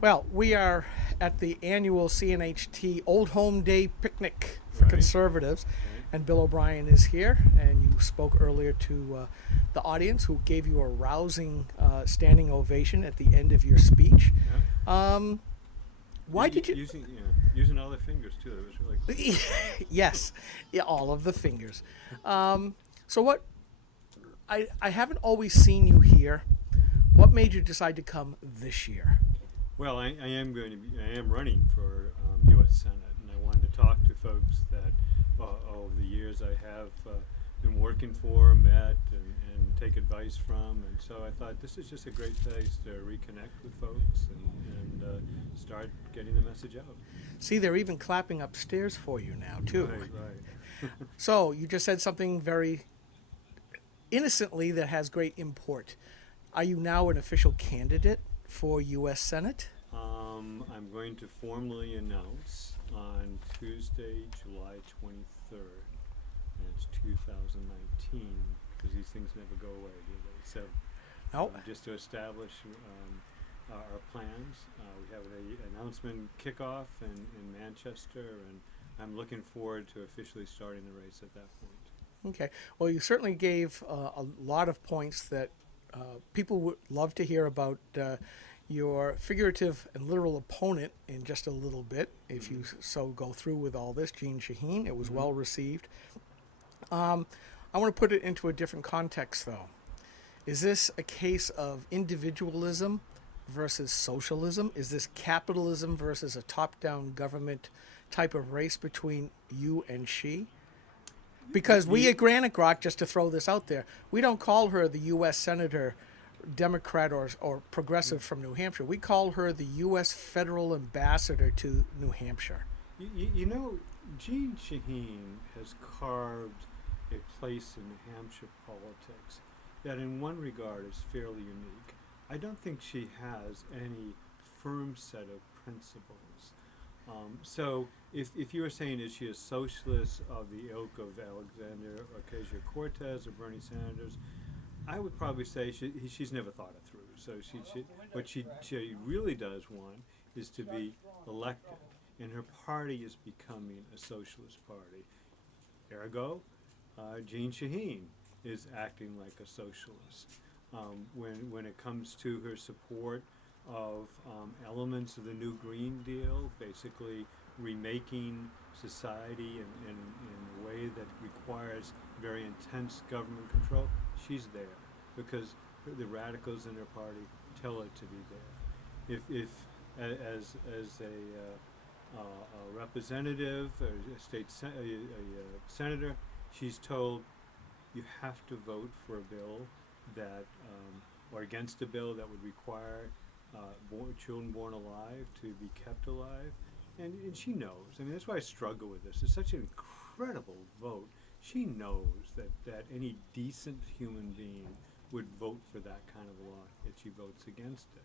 Well, we are at the annual CNHT Old Home Day Picnic for Right. conservatives, Right. and Bill O'Brien is here. And you spoke earlier to the audience, who gave you a rousing standing ovation at the end of your speech. Yeah. Why did you? Using all their fingers too? It was really cool. Yes, yeah, all of the fingers. So what? I haven't always seen you here. What made you decide to come this year? Well, I am running for U.S. Senate, and I wanted to talk to folks that over the years I have been working for, met, and take advice from, and so I thought this is just a great place to reconnect with folks and start getting the message out. See, they're even clapping upstairs for you now too. Right. So you just said something very innocently that has great import. Are you now an official candidate for U.S. Senate? I'm going to formally announce on Tuesday, July 23rd, and it's 2019, because these things never go away, do they? So, No. Just to establish our plans, we have an announcement kickoff in Manchester, and I'm looking forward to officially starting the race at that point. Okay. Well, you certainly gave a lot of points that people would love to hear about your figurative and literal opponent in just a little bit, if you so go through with all this, Jeanne Shaheen. It was well received. I want to put it into a different context, though. Is this a case of individualism versus socialism? Is this capitalism versus a top-down government type of race between you and she? Because we at Granite Rock, just to throw this out there, we don't call her the U.S. Senator, Democrat or progressive from New Hampshire. We call her the U.S. Federal Ambassador to New Hampshire. You know, Jeanne Shaheen has carved a place in New Hampshire politics that in one regard is fairly unique. I don't think she has any firm set of principles. So if you were saying, is she a socialist of the ilk of Alexander Ocasio-Cortez or Bernie Sanders, I would probably say she's never thought it through. So what she really does want is to be elected, and her party is becoming a socialist party. Ergo, Jeanne Shaheen is acting like a socialist. When it comes to her support of elements of the New Green Deal, basically remaking society in a way that requires very intense government control, she's there because the radicals in her party tell her to be there. If as a representative, a senator, she's told you have to vote for a bill that or against a bill that would require children born alive to be kept alive, and she knows. I mean, that's why I struggle with this. It's such an incredible vote. She knows that any decent human being would vote for that kind of law, yet she votes against it.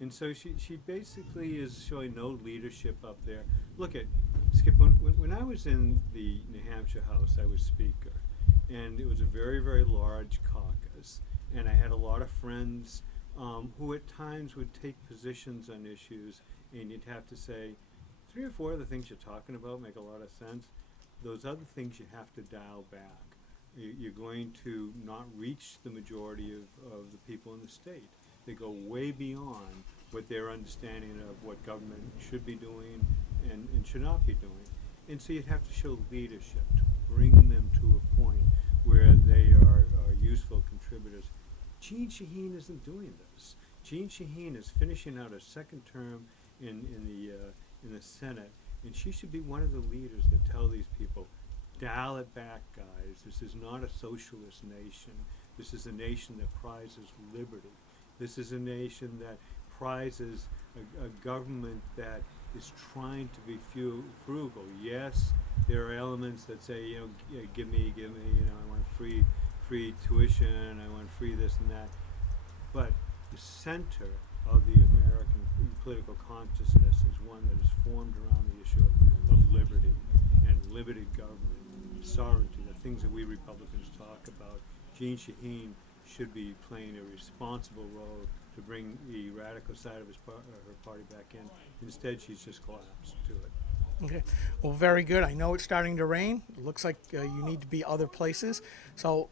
And so she basically is showing no leadership up there. Look at, Skip, when I was in the New Hampshire House, I was Speaker, and it was a very, very large caucus, and I had a lot of friends who at times would take positions on issues, and you'd have to say, 3 or 4 of the things you're talking about make a lot of sense. Those other things you have to dial back. You're going to not reach the majority of the people in the state. They go way beyond what their understanding of what government should be doing and should not be doing. And so you'd have to show leadership to bring them to a point where they are useful contributors. Jeanne Shaheen isn't doing this. Jeanne Shaheen is finishing out her second term in the Senate, and she should be one of the leaders that tell these people, dial it back, guys. This is not a socialist nation. This is a nation that prizes liberty. This is a nation that prizes a government that is trying to be frugal. Yes, there are elements that say, give me, I want free tuition, I want free this and that. But the center of the American political consciousness is one that is formed around the issue of liberty and limited government, sovereignty, the things that we Republicans talk about. Jeanne Shaheen should be playing a responsible role to bring the radical side of her party back in. Instead, she's just collapsed to it. Okay. Well, very good. I know it's starting to rain. It looks like you need to be other places. So,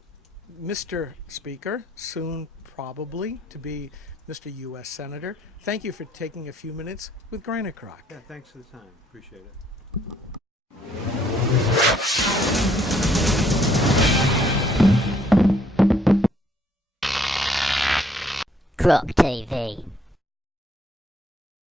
Mr. Speaker, soon probably to be Mr. U.S. Senator, thank you for taking a few minutes with Granite Crock. Yeah, thanks for the time. Appreciate it. Croc TV.